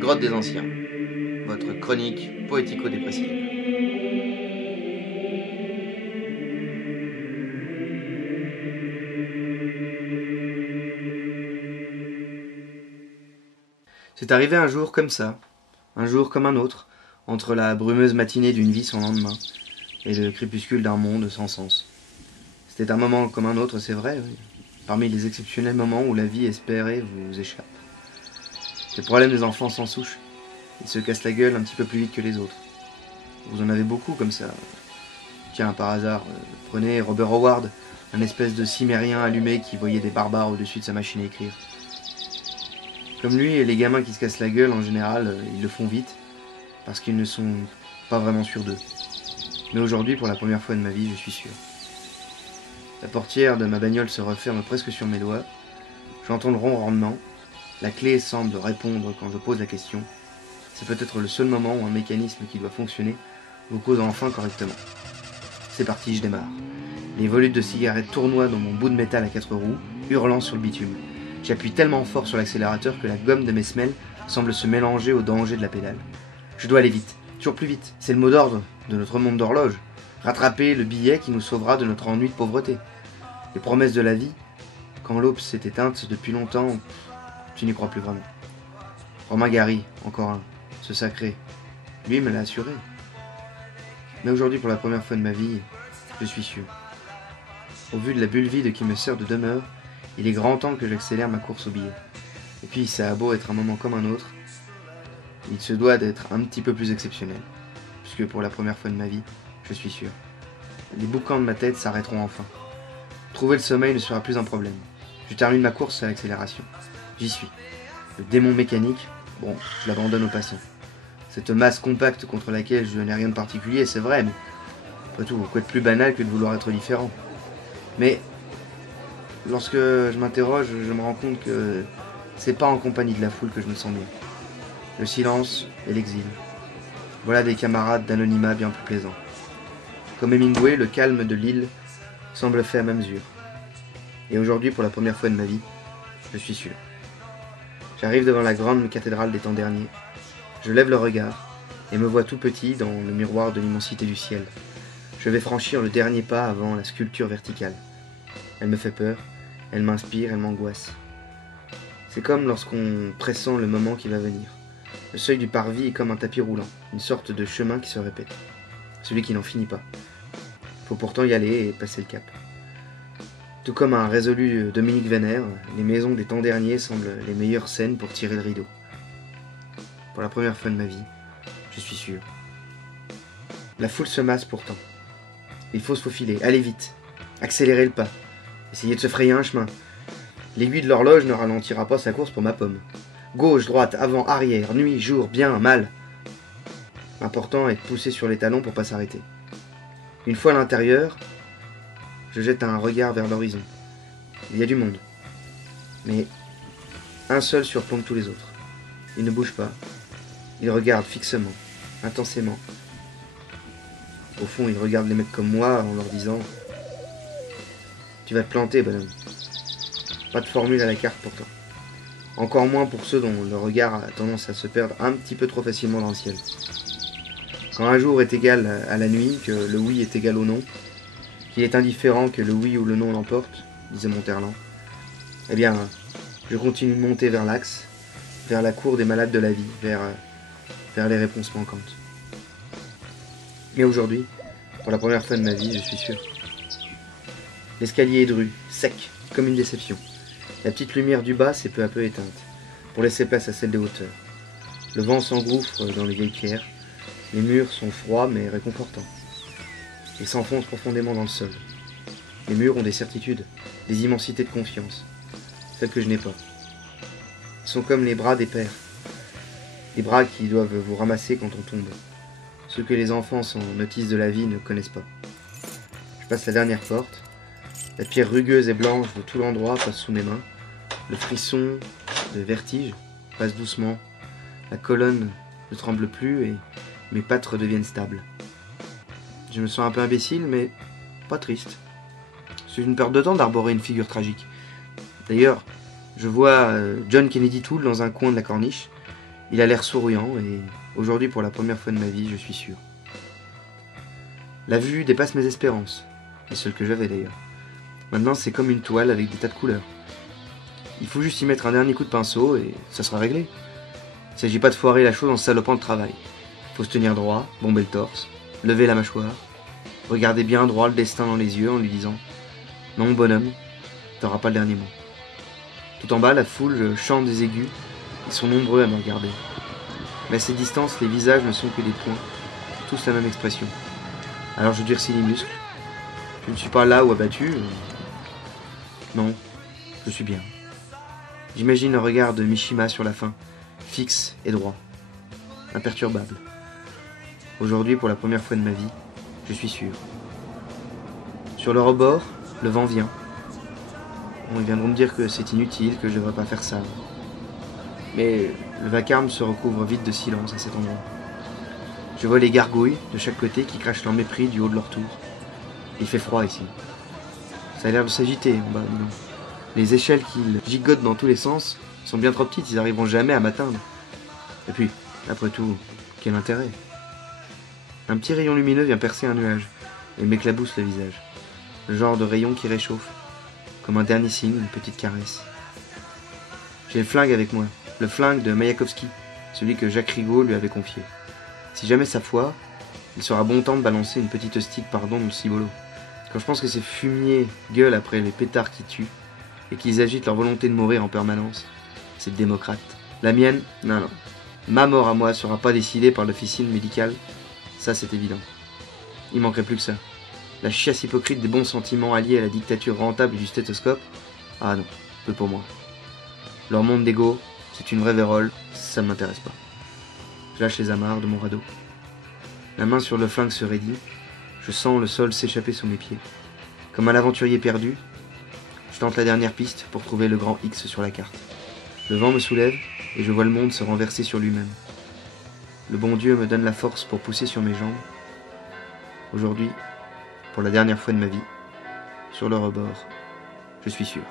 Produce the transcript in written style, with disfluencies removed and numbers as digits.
Grotte des Anciens, votre chronique poético-dépressive. C'est arrivé un jour comme ça, un jour comme un autre, entre la brumeuse matinée d'une vie sans lendemain et le crépuscule d'un monde sans sens. C'était un moment comme un autre, c'est vrai, oui. Parmi les exceptionnels moments où la vie espérée vous échappe. C'est le problème des enfants sans souche. Ils se cassent la gueule un petit peu plus vite que les autres. Vous en avez beaucoup comme ça. Tiens, par hasard, prenez Robert Howard, un espèce de cimérien allumé qui voyait des barbares au-dessus de sa machine à écrire. Comme lui et les gamins qui se cassent la gueule, en général, ils le font vite, parce qu'ils ne sont pas vraiment sûrs d'eux. Mais aujourd'hui, pour la première fois de ma vie, je suis sûr. La portière de ma bagnole se referme presque sur mes doigts. J'entends le ronronnement. La clé semble répondre quand je pose la question. C'est peut-être le seul moment où un mécanisme qui doit fonctionner vous cause enfin correctement. C'est parti, je démarre. Les volutes de cigarettes tournoient dans mon bout de métal à 4 roues, hurlant sur le bitume. J'appuie tellement fort sur l'accélérateur que la gomme de mes semelles semble se mélanger au danger de la pédale. Je dois aller vite, toujours plus vite. C'est le mot d'ordre de notre monde d'horloge. Rattraper le billet qui nous sauvera de notre ennui de pauvreté. Les promesses de la vie, quand l'aube s'est éteinte depuis longtemps, tu n'y crois plus vraiment. Romain Gary, encore un, ce sacré, lui me l'a assuré. Mais aujourd'hui, pour la première fois de ma vie, je suis sûr. Au vu de la bulle vide qui me sert de demeure, il est grand temps que j'accélère ma course au billet. Et puis, ça a beau être un moment comme un autre, il se doit d'être un petit peu plus exceptionnel. Puisque pour la première fois de ma vie, je suis sûr. Les boucans de ma tête s'arrêteront enfin. Trouver le sommeil ne sera plus un problème. Je termine ma course à l'accélération. J'y suis. Le démon mécanique, bon, je l'abandonne aux passants. Cette masse compacte contre laquelle je n'ai rien de particulier, c'est vrai, mais après tout, quoi de plus banal que de vouloir être différent. Mais lorsque je m'interroge, je me rends compte que c'est pas en compagnie de la foule que je me sens bien. Le silence et l'exil. Voilà des camarades d'anonymat bien plus plaisants. Comme Hemingway, le calme de l'île semble fait à ma mesure. Et aujourd'hui, pour la première fois de ma vie, je suis sûr. J'arrive devant la grande cathédrale des temps derniers. Je lève le regard et me vois tout petit dans le miroir de l'immensité du ciel. Je vais franchir le dernier pas avant la sculpture verticale. Elle me fait peur, elle m'inspire, elle m'angoisse. C'est comme lorsqu'on pressent le moment qui va venir. Le seuil du parvis est comme un tapis roulant, une sorte de chemin qui se répète. Celui qui n'en finit pas. Faut pourtant y aller et passer le cap. Tout comme un résolu Dominique Vénère, les maisons des temps derniers semblent les meilleures scènes pour tirer le rideau. Pour la première fois de ma vie, je suis sûr. La foule se masse pourtant. Il faut se faufiler, aller vite, accélérer le pas, essayer de se frayer un chemin. L'aiguille de l'horloge ne ralentira pas sa course pour ma pomme. Gauche, droite, avant, arrière, nuit, jour, bien, mal. L'important est de pousser sur les talons pour pas s'arrêter. Une fois à l'intérieur, je jette un regard vers l'horizon. Il y a du monde. Mais un seul surplombe tous les autres. Il ne bouge pas. Il regarde fixement, intensément. Au fond, il regarde les mecs comme moi en leur disant « Tu vas te planter, bonhomme. » Pas de formule à la carte pourtant. Encore moins pour ceux dont le regard a tendance à se perdre un petit peu trop facilement dans le ciel. Quand un jour est égal à la nuit, que le oui est égal au non, qu'il est indifférent que le oui ou le non l'emporte, disait Monterland, eh bien, je continue de monter vers l'axe, vers la cour des malades de la vie, vers les réponses manquantes. Mais aujourd'hui, pour la première fois de ma vie, je suis sûr. L'escalier est dru, sec, comme une déception. La petite lumière du bas s'est peu à peu éteinte, pour laisser place à celle des hauteurs. Le vent s'engouffre dans les vieilles pierres. Les murs sont froids mais réconfortants. Ils s'enfoncent profondément dans le sol. Les murs ont des certitudes, des immensités de confiance, celles que je n'ai pas. Ils sont comme les bras des pères, les bras qui doivent vous ramasser quand on tombe, ceux que les enfants sans notice de la vie ne connaissent pas. Je passe la dernière porte, la pierre rugueuse et blanche de tout l'endroit passe sous mes mains, le frisson de vertige passe doucement, la colonne ne tremble plus et mes pattes redeviennent stables. Je me sens un peu imbécile, mais pas triste. C'est une perte de temps d'arborer une figure tragique. D'ailleurs, je vois John Kennedy Toole dans un coin de la corniche. Il a l'air souriant et aujourd'hui, pour la première fois de ma vie, je suis sûr. La vue dépasse mes espérances, les seules que j'avais d'ailleurs. Maintenant, c'est comme une toile avec des tas de couleurs. Il faut juste y mettre un dernier coup de pinceau et ça sera réglé. Il ne s'agit pas de foirer la chose en salopant le travail. Il faut se tenir droit, bomber le torse, lever la mâchoire, regarder bien droit le destin dans les yeux en lui disant « Non, bonhomme, t'auras pas le dernier mot. » Tout en bas, la foule chante des aigus. Ils sont nombreux à me regarder. Mais à ces distances, les visages ne sont que des points, tous la même expression. Alors je durcis les muscles. Je ne suis pas là ou abattu. Non, je suis bien. J'imagine le regard de Mishima sur la fin, fixe et droit, imperturbable. Aujourd'hui, pour la première fois de ma vie, je suis sûr. Sur le rebord, le vent vient. Ils viendront me dire que c'est inutile, que je ne devrais pas faire ça. Mais le vacarme se recouvre vite de silence à cet endroit. Je vois les gargouilles de chaque côté qui crachent leur mépris du haut de leur tour. Il fait froid ici. Ça a l'air de s'agiter en bas, non. Les échelles qui gigotent dans tous les sens sont bien trop petites, ils n'arriveront jamais à m'atteindre. Et puis, après tout, quel intérêt? Un petit rayon lumineux vient percer un nuage et m'éclabousse le visage. Le genre de rayon qui réchauffe, comme un dernier signe, une petite caresse. J'ai le flingue avec moi, le flingue de Mayakovsky, celui que Jacques Rigaud lui avait confié. Si jamais ça foire, il sera bon temps de balancer une petite hostie de pardon dans le cibolo. Quand je pense que ces fumiers gueulent après les pétards qui tuent, et qu'ils agitent leur volonté de mourir en permanence, c'est démocrate. La mienne, non. Ma mort à moi sera pas décidée par l'officine médicale, ça c'est évident. Il manquerait plus que ça. La chiasse hypocrite des bons sentiments alliés à la dictature rentable du stéthoscope, ah non, peu pour moi. Leur monde d'ego, c'est une vraie vérole, ça ne m'intéresse pas. Je lâche les amarres de mon radeau. La main sur le flingue se raidit, je sens le sol s'échapper sous mes pieds. Comme un aventurier perdu, je tente la dernière piste pour trouver le grand X sur la carte. Le vent me soulève et je vois le monde se renverser sur lui-même. Le bon Dieu me donne la force pour pousser sur mes jambes. Aujourd'hui, pour la dernière fois de ma vie, sur le rebord, je suis sûr.